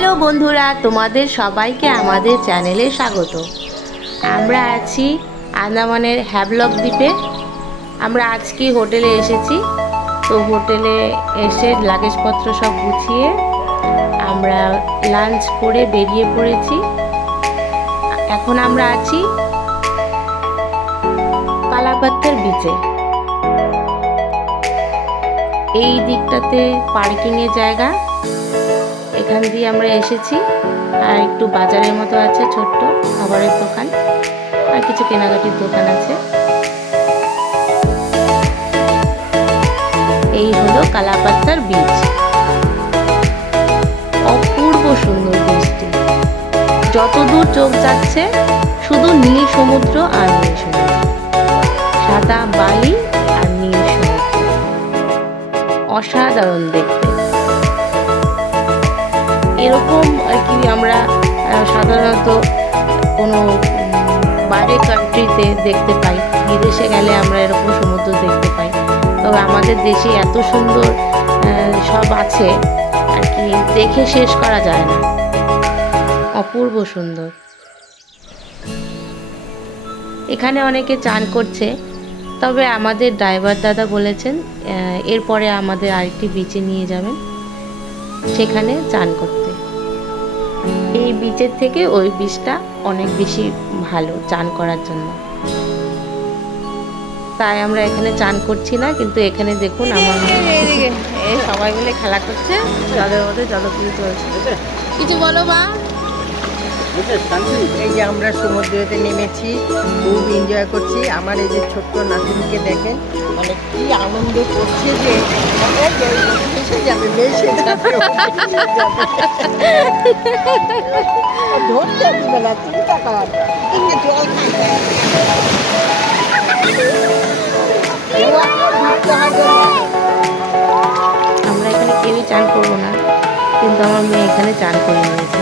Hello বন্ধুরা, তোমাদের সবাইকে আমাদের চ্যানেলে স্বাগত। আমরা আছি আন্দামানের হ্যাভলক দ্বীপে। আমরা আজকে হোটেলে এসেছি। তো হোটেলে এসে লাগেজপত্র সব গুছিয়ে আমরা লাঞ্চ করে বেরিয়ে পড়েছি। এখন আমরা আছি কালাপাত্তার বিচে। এই দিকটাতে পার্কিংয়ের জায়গা, এখান দিয়ে আমরা এসেছি। আর একটু বাজারের মতো আছে, ছোট্ট খাবারের দোকান আর কিছু কেনাকাটির দোকান আছে। এই হলো কালাপাত্তার বীচ। অপূর্ব সুন্দর বীচটি, যতদূর চোখ যাচ্ছে শুধু নীল সমুদ্র আর নীল সমুদ্র, সাদা বালি আর নীল সমুদ্র, অসাধারণ দেখতে। এরকম আর কি আমরা সাধারণত কোনো বাইরের কান্ট্রিতে দেখতে পাই, বিদেশে গেলে আমরা এরকম সমুদ্র দেখতে পাই। তবে আমাদের দেশে এত সুন্দর সব আছে আর কি, দেখে শেষ করা যায় না। অপূর্ব সুন্দর। এখানে অনেকে চান করছে, তবে আমাদের ড্রাইভার দাদা বলেছেন এরপরে আমাদের আরেকটি বিচে নিয়ে যাবেন, সেখানে চান করতে। এই বিচের থেকে ওই বিচটা অনেক বেশি ভালো চান করার জন্য, তাই আমরা এখানে চান করছি না। কিন্তু এখানে দেখুন আমার সবাই মিলে খেলা করছে, জলের মধ্যে জলক্রীড়া চলছে। কিছু বলো মা। এই যে আমরা সমুদ্রেতে নেমেছি, খুব এনজয় করছি। আমার এই যে ছোট্ট নাতনিকে দেখেন, মানে কি আনন্দ করছে যে ভেসে যাবে ভেসে যাবে, ধরতে দিবে না, চিন্তা করার জল আমরা এখানে কেউই চান করবো না, কিন্তু আমার মেয়ে এখানে চান করে নিয়েছে।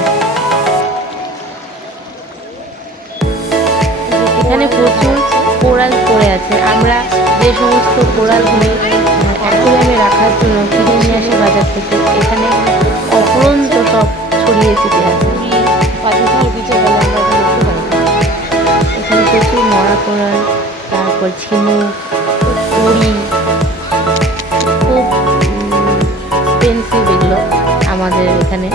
এখানে প্রচুর কোরাল পড়ে আছে। আমরা যে সমস্ত কোরালগুলি অ্যাকুয়ারিয়ামে রাখার জন্য কিনে নিয়ে আসি বাজার থেকে, এখানে অপরন্ত সব ছড়িয়ে ছিটে আছে। এখানে প্রচুর মরা কোরাল, তারপর ঝিনুক, কড়ি, খুব এক্সপেন্সিভ এগুলো আমাদের এখানে,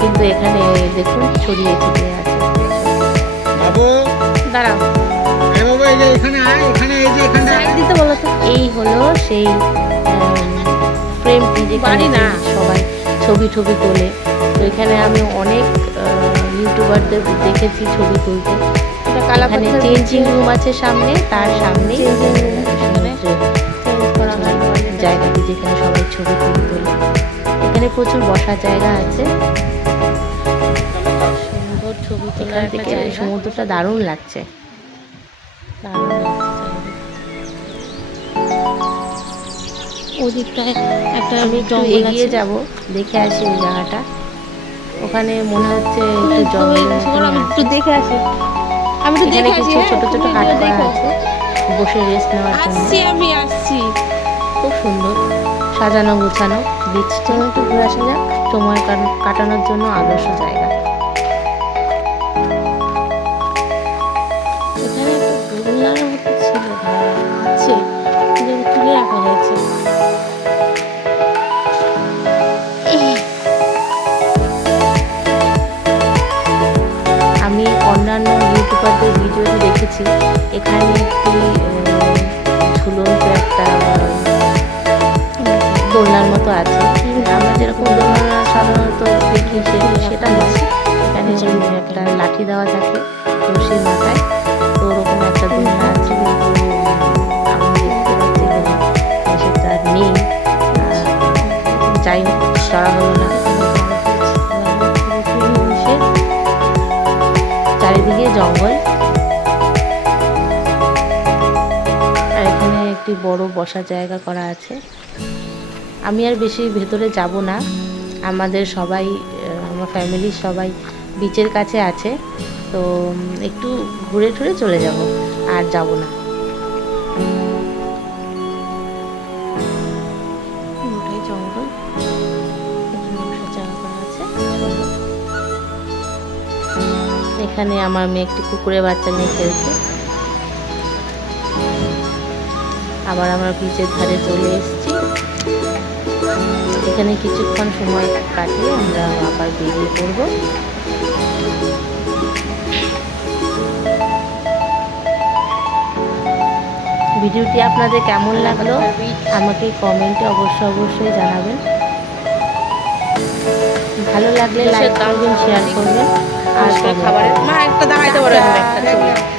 কিন্তু এখানে দেখুন ছড়িয়ে ছিটিয়ে আছে। দাঁড়াও, দিতে বলো তো। এই হলো সেই ফ্রেমটি, যেখানে না সবাই ছবি তোলে। তো এখানে আমি অনেক ইউটিউবারদের দেখেছি ছবি তুলতে। এখানে চেঞ্জিং রুম আছে সামনে, তার সামনে জায়গাটি যেখানে সবাই ছবি তোলে। এখানে প্রচুর বসার জায়গা আছে, সুন্দর ছবি তোলার থেকে। সমুদ্রটা দারুণ লাগছে। ওদিকটায় একটা আমি একটু এগিয়ে যাব, দেখে আসি ওই জায়গাটা। ওখানে মনে হচ্ছে একটু জঙ্গল, একটু দেখে আসি। আমি তো দেখে কিছু ছোট ছোট হাট করা আছে, বসে রেস্ট নেওয়ার জন্য। আমি আসছি। খুব সুন্দর সাজানো গোছানো বিচটা, একটু ঘুরে আসা যাক। সময় কাটানোর জন্য আদর্শ জায়গা। এখানে একটা দোলনার মতো ছিল, আছে তুলে রাখা হয়েছে। আমি অন্যান্য ইউটিউবারদের ভিডিওতে দেখেছি, এখানে একটি ঝুলন্ত একটা দোলনার মতো আছে। আমরা যেরকম দোলনা সাধারণত দেখি সেটা নয়, এখানে একটা লাঠি দেওয়া থাকে রশির মাথায়, তো ওরকম একটা দোলনা আছে। কিন্তু আমি দেখতে পাচ্ছি এখানে সেটা নেই। যাই হোক, চড়া হলো না। চারিদিকে জঙ্গল, আর এখানে একটি বড় বসার জায়গা করা আছে। আমি আর বেশি ভেতরে যাব না, আমাদের সবাই, আমার ফ্যামিলির সবাই বিচের কাছে আছে, তো একটু ঘুরে টুরে চলে যাব, আর যাব না। জঙ্গল, এখানে বসার জায়গা করা আছে। এখানে আমার মেয়ে একটি কুকুরের বাচ্চা নিয়ে খেলছে। আবার আমরা বিচের ধারে চলে এসেছি। এখানে কিছুক্ষণ সময় কাটিয়ে আমরা আবার বেরিয়ে পড়ব। ভিডিওটি আপনাদের কেমন লাগলো আমাকে কমেন্টে অবশ্যই জানাবেন। ভালো লাগলে লাইক করবেন, শেয়ার করবেন আর খাবারের মা একটা দেখাইতে পারেন একটা ছবি।